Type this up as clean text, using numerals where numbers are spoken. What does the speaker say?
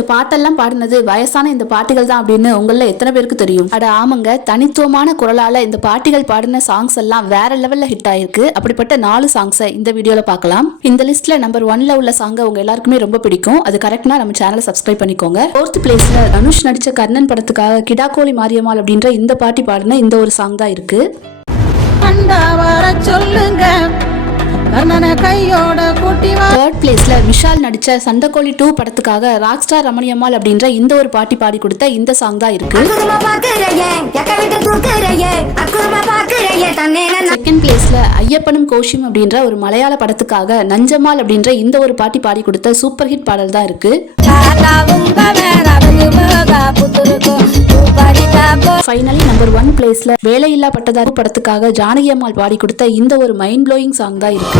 இந்த பாட்டெல்லாம் பாடினது வயசான இந்த பாட்டிகள் தான் அப்படின்னு உங்கள எத்தனை பேருக்கு தெரியும்? அட ஆமாங்க, தனித்துவமான குரலால இந்த பாட்டிகள் பாடின சாங்ஸ் எல்லாம் வேற லெவல்ல ஹிட் ஆயிருக்கு. அப்படிப்பட்ட 4 சாங்ஸை இந்த வீடியோல பார்க்கலாம். இந்த லிஸ்ட்ல நம்பர் 1ல உள்ள சாங் உங்க எல்லாருக்குமே ரொம்ப பிடிக்கும். அது கரெக்ட்னா நம்ம சேனலை சப்ஸ்கிரைப் பண்ணிக்கோங்க. 4th பிளேஸ்ல தனுஷ் நடிச்ச கர்ணன் படத்துக்காக கிடாக்கோழி மாரியம்மாள் அப்படின்ற இந்த பாட்டி பாடின இந்த ஒரு சாங் தான் இருக்கு. தேர்ட் பிளேஸ்ல விஷால் நடிச்ச சண்டக்கோழி 2 படத்துக்காக ராக் ஸ்டார் ரமணியம்மாள் அப்படின்ற இந்த ஒரு பாட்டி பாடி கொடுத்த இந்த சாங் தான் இருக்கு. செகண்ட் பிளேஸ்ல ஐயப்பனும் கோஷியும் அப்படின்ற ஒரு மலையாள படத்துக்காக நஞ்சம்மாள் அப்படின்ற இந்த ஒரு பாட்டி பாடி கொடுத்த சூப்பர் ஹிட் பாடல் தான் இருக்கு. ஃபைனலி நம்பர் 1 பிளேஸ்ல வேலையில்லா பட்டதாரி படத்துக்காக ஜானகி அம்மாள் பாடி கொடுத்த இந்த ஒரு மைண்ட் ப்ளோயிங் சாங் தான் இருக்கு.